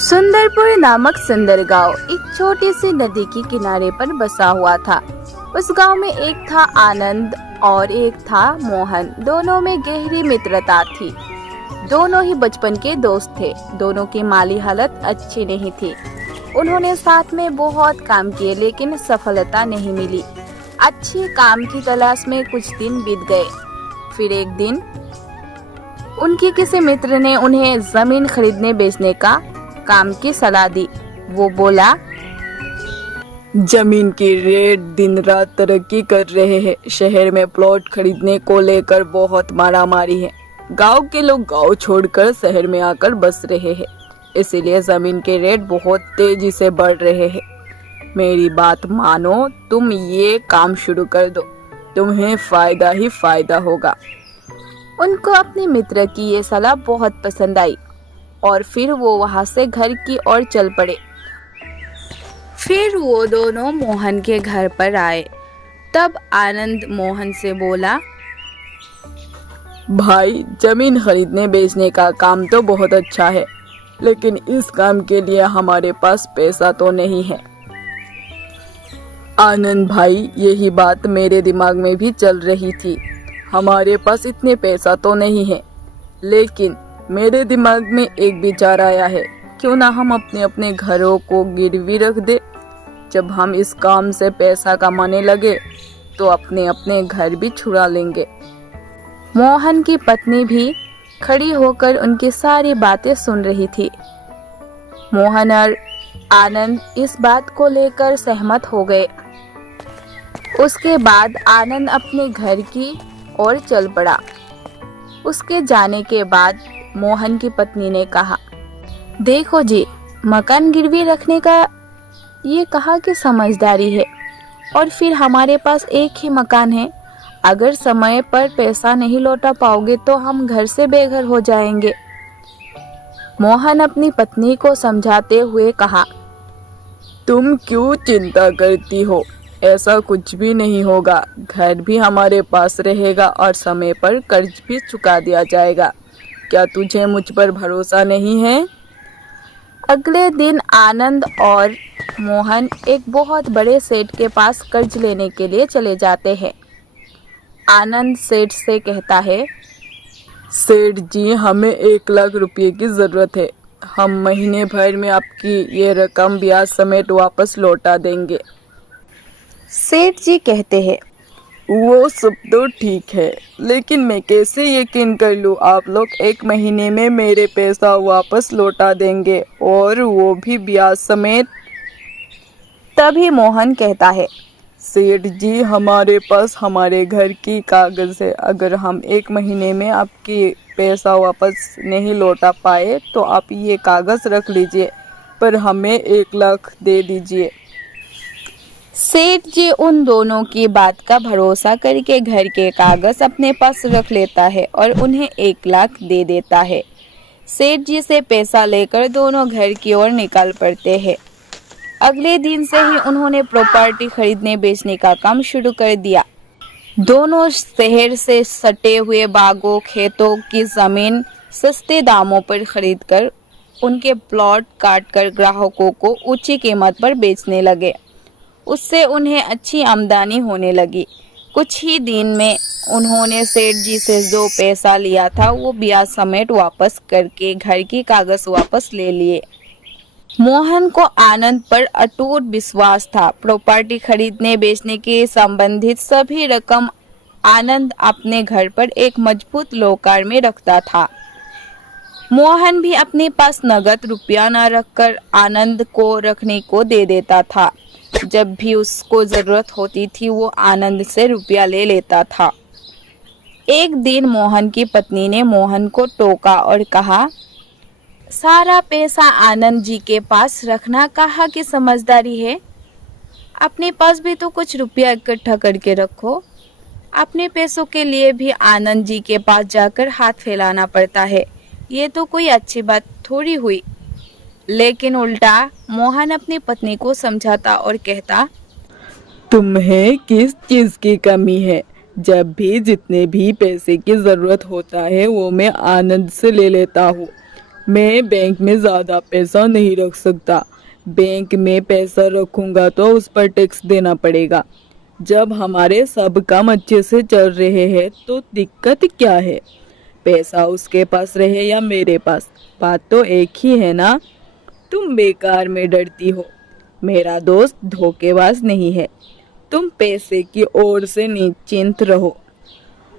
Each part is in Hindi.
सुंदरपुर नामक सुंदर गांव एक छोटी सी नदी के किनारे पर बसा हुआ था। उस गांव में एक था आनंद और एक था मोहन। दोनों में गहरी मित्रता थी। दोनों ही बचपन के दोस्त थे। दोनों की माली हालत अच्छी नहीं थी। उन्होंने साथ में बहुत काम किए लेकिन सफलता नहीं मिली। अच्छे काम की तलाश में कुछ दिन बीत गए। फिर एक दिन उनके किसी मित्र ने उन्हें जमीन खरीदने बेचने का काम की सलाह दी। वो बोला, जमीन की रेट दिन रात तरक्की कर रहे हैं। शहर में प्लॉट खरीदने को लेकर बहुत मारामारी है। गांव के लोग गांव छोड़कर शहर में आकर बस रहे हैं, इसीलिए जमीन के रेट बहुत तेजी से बढ़ रहे हैं। मेरी बात मानो, तुम ये काम शुरू कर दो, तुम्हें फायदा ही फायदा होगा। उनको अपने मित्र की ये सलाह बहुत पसंद आई और फिर वो वहां से घर की ओर चल पड़े। फिर वो दोनों मोहन के घर पर आए। तब आनंद मोहन से बोला, भाई, जमीन खरीदने बेचने का काम तो बहुत अच्छा है, लेकिन इस काम के लिए हमारे पास पैसा तो नहीं है। आनंद भाई, यही बात मेरे दिमाग में भी चल रही थी। हमारे पास इतने पैसा तो नहीं है, लेकिन मेरे दिमाग में एक विचार आया है। क्यों ना हम अपने अपने घरों को गिरवी रख दे। जब हम इस काम से पैसा कमाने लगे तो अपने अपने घर भी छुड़ा लेंगे। मोहन की पत्नी भी खड़ी होकर उनकी सारी बातें सुन रही थी। मोहन और आनंद इस बात को लेकर सहमत हो गए। उसके बाद आनंद अपने घर की ओर चल पड़ा। उसके जाने के बाद मोहन की पत्नी ने कहा, देखो जी, मकान गिरवी रखने का ये कहा कि समझदारी है, और फिर हमारे पास एक ही मकान है। अगर समय पर पैसा नहीं लौटा पाओगे तो हम घर से बेघर हो जाएंगे। मोहन अपनी पत्नी को समझाते हुए कहा, तुम क्यों चिंता करती हो? ऐसा कुछ भी नहीं होगा। घर भी हमारे पास रहेगा और समय पर कर्ज भी चुका दिया जाएगा। क्या तुझे मुझ पर भरोसा नहीं है? अगले दिन आनंद और मोहन एक बहुत बड़े सेठ के पास कर्ज लेने के लिए चले जाते हैं। आनंद सेठ से कहता है, सेठ जी, हमें 1 लाख रुपए की जरूरत है। हम महीने भर में आपकी ये रकम ब्याज समेत वापस लौटा देंगे। सेठ जी कहते हैं, वो सब तो ठीक है, लेकिन मैं कैसे यकीन कर लूँ आप लोग 1 महीने में मेरे पैसा वापस लौटा देंगे, और वो भी ब्याज समेत? तभी मोहन कहता है, सेठ जी, हमारे पास हमारे घर की कागज है। अगर हम 1 महीने में आपकी पैसा वापस नहीं लौटा पाए तो आप ये कागज रख लीजिए, पर हमें 1 लाख दे दीजिए। सेठ जी उन दोनों की बात का भरोसा करके घर के कागज अपने पास रख लेता है और उन्हें 1 लाख दे देता है। सेठ जी से पैसा लेकर दोनों घर की ओर निकल पड़ते हैं। अगले दिन से ही उन्होंने प्रॉपर्टी खरीदने बेचने का काम शुरू कर दिया। दोनों शहर से सटे हुए बागों खेतों की जमीन सस्ते दामों पर खरीदकर उनके प्लॉट काटकर ग्राहकों को ऊंची कीमत पर बेचने लगे। उससे उन्हें अच्छी आमदनी होने लगी। कुछ ही दिन में उन्होंने सेठ जी से जो पैसा लिया था वो ब्याज समेत वापस करके घर की कागज वापस ले लिए। मोहन को आनंद पर अटूट विश्वास था। प्रॉपर्टी खरीदने बेचने के संबंधित सभी रकम आनंद अपने घर पर एक मजबूत लोकर में रखता था। मोहन भी अपने पास नगद रुपया न रखकर आनंद को रखने को दे देता था। जब भी उसको जरूरत होती थी वो आनंद से रुपया ले लेता था। एक दिन मोहन की पत्नी ने मोहन को टोका और कहा, सारा पैसा आनंद जी के पास रखना कहा कि समझदारी है। अपने पास भी तो कुछ रुपया इकट्ठा करके रखो। अपने पैसों के लिए भी आनंद जी के पास जाकर हाथ फैलाना पड़ता है। ये तो कोई अच्छी बात थोड़ी हुई। लेकिन उल्टा मोहन अपनी पत्नी को समझाता और कहता, तुम्हें किस चीज की कमी है? जब भी जितने भी पैसे की जरूरत होता है वो मैं आनंद से ले लेता हूँ। मैं बैंक में ज्यादा पैसा नहीं रख सकता। बैंक में पैसा रखूंगा तो उस पर टैक्स देना पड़ेगा। जब हमारे सब काम अच्छे से चल रहे हैं तो दिक्कत क्या है? पैसा उसके पास रहे या मेरे पास, बात तो एक ही है ना। तुम बेकार में डरती हो। मेरा दोस्त धोखेबाज नहीं है। तुम पैसे की ओर से निश्चिंत रहो।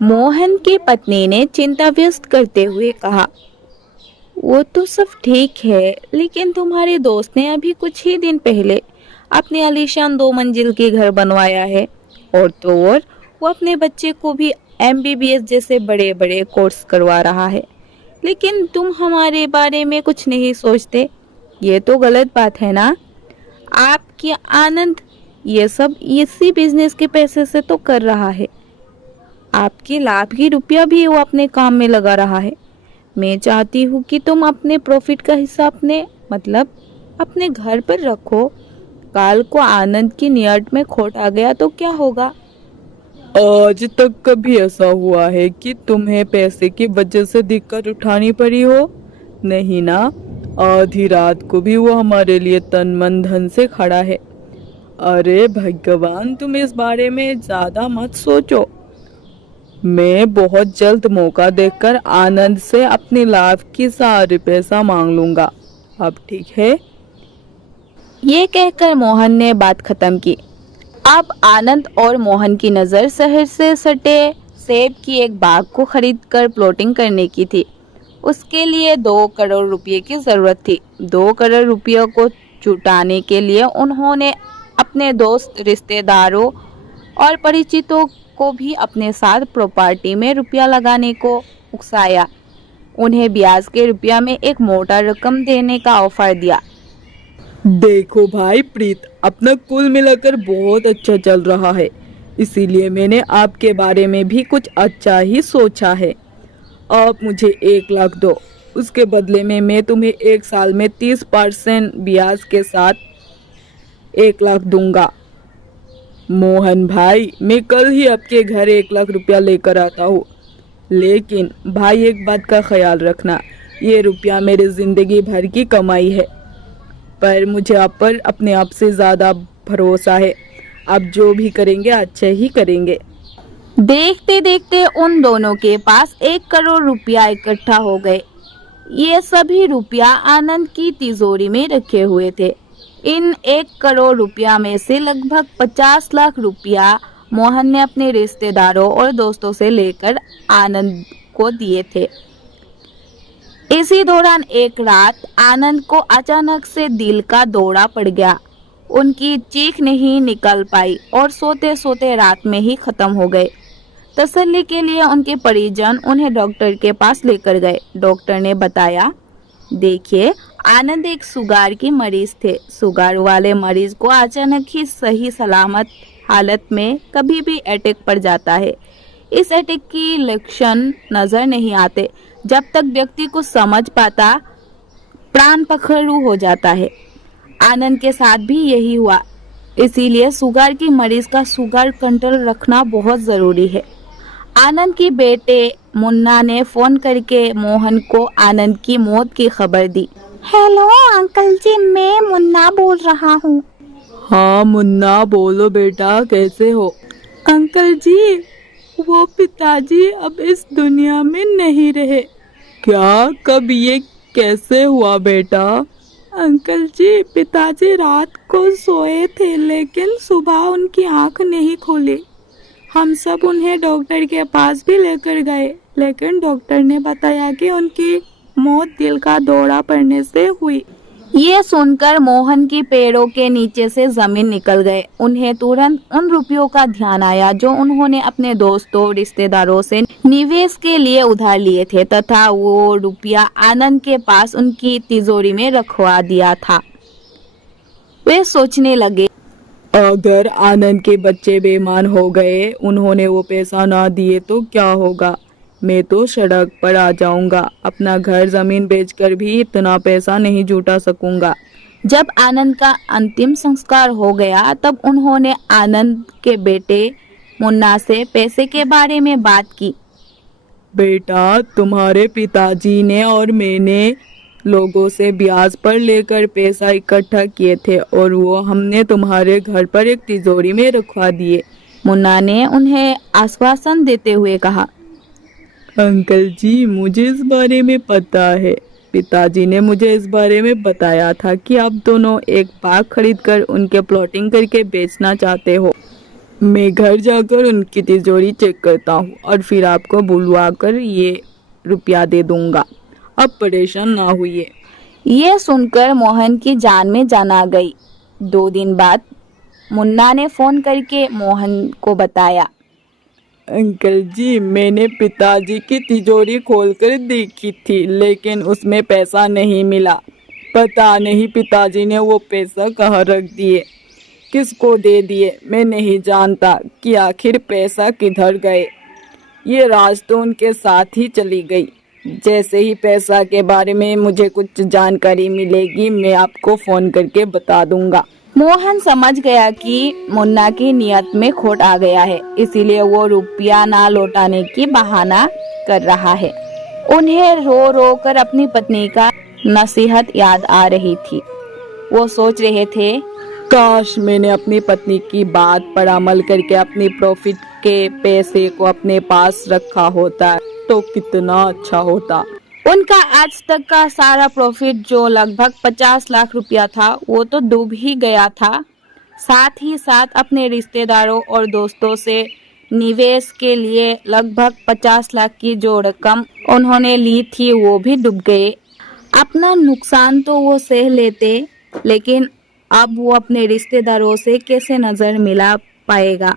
मोहन की पत्नी ने चिंता व्यक्त करते हुए कहा, वो तो सब ठीक है, लेकिन तुम्हारे दोस्त ने अभी कुछ ही दिन पहले अपने आलीशान 2 मंजिल के घर बनवाया है, और तो और वो अपने बच्चे को भी MBBS जैसे बड़े बड़े कोर्स करवा रहा है, लेकिन तुम हमारे बारे में कुछ नहीं सोचते। ये तो गलत बात है ना। आपकी आनंद ये सब इसी बिजनेस के पैसे से तो कर रहा है। आपके लाभ की रुपया भी वो अपने काम में लगा रहा है। मैं चाहती हूँ कि तुम अपने प्रॉफिट का हिस्सा अपने घर पर रखो। काल को आनंद की नियत में खोट आ गया तो क्या होगा? आज तक कभी ऐसा हुआ है कि तुम्हें पैसे की वजह से दिक्कत उठानी पड़ी हो? नहीं ना। आधी रात को भी वो हमारे लिए तन मन धन से खड़ा है। अरे भगवान, तुम इस बारे में ज्यादा मत सोचो। मैं बहुत जल्द मौका देखकर आनंद से अपने लाभ की सारी पैसा मांग लूंगा। अब ठीक है? ये कहकर मोहन ने बात खत्म की। अब आनंद और मोहन की नज़र शहर से सटे सेब की एक बाग को खरीदकर प्लॉटिंग करने की थी। उसके लिए 2 करोड़ रुपए की ज़रूरत थी। 2 करोड़ रुपयों को जुटाने के लिए उन्होंने अपने दोस्त, रिश्तेदारों और परिचितों को भी अपने साथ प्रॉपर्टी में रुपया लगाने को उकसाया। उन्हें ब्याज के रुपया में एक मोटा रकम देने का ऑफर दिया। देखो भाई प्रीत, अपना कुल मिलाकर बहुत अच्छा चल रहा है, इसीलिए मैंने आपके बारे में भी कुछ अच्छा ही सोचा है। आप मुझे 1 लाख दो, उसके बदले में मैं तुम्हें 1 साल में 30% ब्याज के साथ 1 लाख दूंगा। मोहन भाई, मैं कल ही आपके घर 1 लाख रुपया लेकर आता हूँ। लेकिन भाई एक बात का ख्याल रखना, ये रुपया मेरी जिंदगी भर की कमाई है, पर मुझे आप पर अपने आप से ज़्यादा भरोसा है। आप जो भी करेंगे अच्छे ही करेंगे। देखते देखते उन दोनों के पास 1 करोड़ रुपया इकट्ठा हो गए। ये सभी रुपया आनंद की तिजोरी में रखे हुए थे। इन 1 करोड़ रुपया में से लगभग 50 लाख रुपया मोहन ने अपने रिश्तेदारों और दोस्तों से लेकर आनंद को दिए थे। इसी दौरान एक रात आनंद को अचानक से दिल का दौरा पड़ गया। उनकी चीख नहीं निकल पाई और सोते सोते रात में ही खत्म हो गए। तसल्ली के लिए उनके परिजन उन्हें डॉक्टर के पास लेकर गए। डॉक्टर ने बताया, देखिए, आनंद एक शुगर की मरीज थे। शुगर वाले मरीज को अचानक ही सही सलामत हालत में कभी भी अटैक पड़ जाता है। इस अटैक की लक्षण नजर नहीं आते। जब तक व्यक्ति को समझ पाता, प्राण पखरू हो जाता है। आनंद के साथ भी यही हुआ। इसीलिए शुगर की मरीज का शुगर कंट्रोल रखना बहुत जरूरी है। आनंद की बेटे मुन्ना ने फोन करके मोहन को आनंद की मौत की खबर दी। हेलो अंकल जी, मैं मुन्ना बोल रहा हूँ। हाँ मुन्ना, बोलो बेटा, कैसे हो? अंकल जी, वो पिताजी अब इस दुनिया में नहीं रहे। क्या? कब? ये कैसे हुआ बेटा? अंकल जी, पिताजी रात को सोए थे, लेकिन सुबह उनकी आंख नहीं खुली। हम सब उन्हें डॉक्टर के पास भी लेकर गए, लेकिन डॉक्टर ने बताया कि उनकी मौत दिल का दौरा पड़ने से हुई। ये सुनकर मोहन की पैरों के नीचे से जमीन निकल गए। उन्हें तुरंत उन रुपयों का ध्यान आया जो उन्होंने अपने दोस्तों, रिश्तेदारों से निवेश के लिए उधार लिए थे, तथा वो रुपया आनंद के पास उनकी तिजोरी में रखवा दिया था। वे सोचने लगे, अगर आनंद के बच्चे बेईमान हो गए, उन्होंने वो पैसा ना दिए तो क्या होगा? मैं तो सड़क पर आ जाऊंगा। अपना घर जमीन बेचकर भी इतना पैसा नहीं जुटा सकूंगा। जब आनंद का अंतिम संस्कार हो गया, तब उन्होंने आनंद के बेटे मुन्ना से पैसे के बारे में बात की। बेटा, तुम्हारे पिताजी ने और मैंने लोगों से ब्याज पर लेकर पैसा इकट्ठा किए थे और वो हमने तुम्हारे घर पर एक तिजोरी में रखवा दिए। मुन्ना ने उन्हें आश्वासन देते हुए कहा। अंकल जी, मुझे इस बारे में पता है। पिताजी ने मुझे इस बारे में बताया था कि आप दोनों एक बाग खरीदकर उनके प्लॉटिंग करके बेचना चाहते हो। मैं घर जाकर उनकी तिजोरी चेक करता हूँ और फिर आपको बुलवा कर ये रुपया दे दूंगा। अब परेशान ना हुई। ये सुनकर मोहन की जान में जान आ गई। 2 दिन बाद मुन्ना ने फोन करके मोहन को बताया। अंकल जी, मैंने पिताजी की तिजोरी खोलकर देखी थी, लेकिन उसमें पैसा नहीं मिला। पता नहीं पिताजी ने वो पैसा कहाँ रख दिए, किसको दे दिए। मैं नहीं जानता कि आखिर पैसा किधर गए। ये राज तो उनके साथ ही चली गई। जैसे ही पैसा के बारे में मुझे कुछ जानकारी मिलेगी, मैं आपको फोन करके बता दूंगा। मोहन समझ गया कि मुन्ना की नियत में खोट आ गया है, इसीलिए वो रुपया ना लौटाने की बहाना कर रहा है। उन्हें रो रो कर अपनी पत्नी का नसीहत याद आ रही थी। वो सोच रहे थे, काश मैंने अपनी पत्नी की बात पर अमल करके अपनी प्रॉफिट के पैसे को अपने पास रखा होता तो कितना अच्छा होता। उनका आज तक का सारा प्रॉफिट जो लगभग 50 लाख रुपया था, वो तो डूब ही गया था। साथ ही साथ अपने रिश्तेदारों और दोस्तों से निवेश के लिए लगभग 50 लाख की जो रकम उन्होंने ली थी, वो भी डूब गए। अपना नुकसान तो वो सह लेते, लेकिन अब वो अपने रिश्तेदारों से कैसे नजर मिला पाएगा।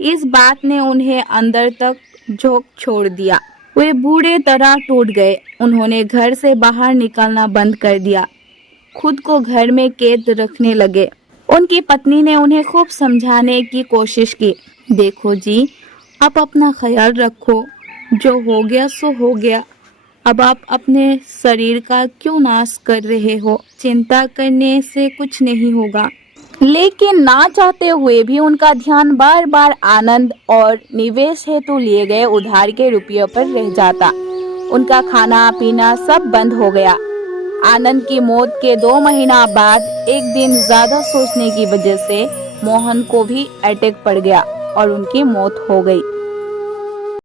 इस बात ने उन्हें अंदर तक झोंक छोड़ दिया। वे बुरी तरह टूट गए। उन्होंने घर से बाहर निकलना बंद कर दिया, खुद को घर में कैद रखने लगे। उनकी पत्नी ने उन्हें खूब समझाने की कोशिश की। देखो जी, आप अपना ख्याल रखो, जो हो गया सो हो गया। अब आप अपने शरीर का क्यों नाश कर रहे हो? चिंता करने से कुछ नहीं होगा। लेकिन ना चाहते हुए भी उनका ध्यान बार बार आनंद और निवेश हेतु लिए गए उधार के रुपयों पर रह जाता। उनका खाना पीना सब बंद हो गया। आनंद की मौत के 2 महीना बाद एक दिन ज्यादा सोचने की वजह से मोहन को भी अटैक पड़ गया और उनकी मौत हो गई।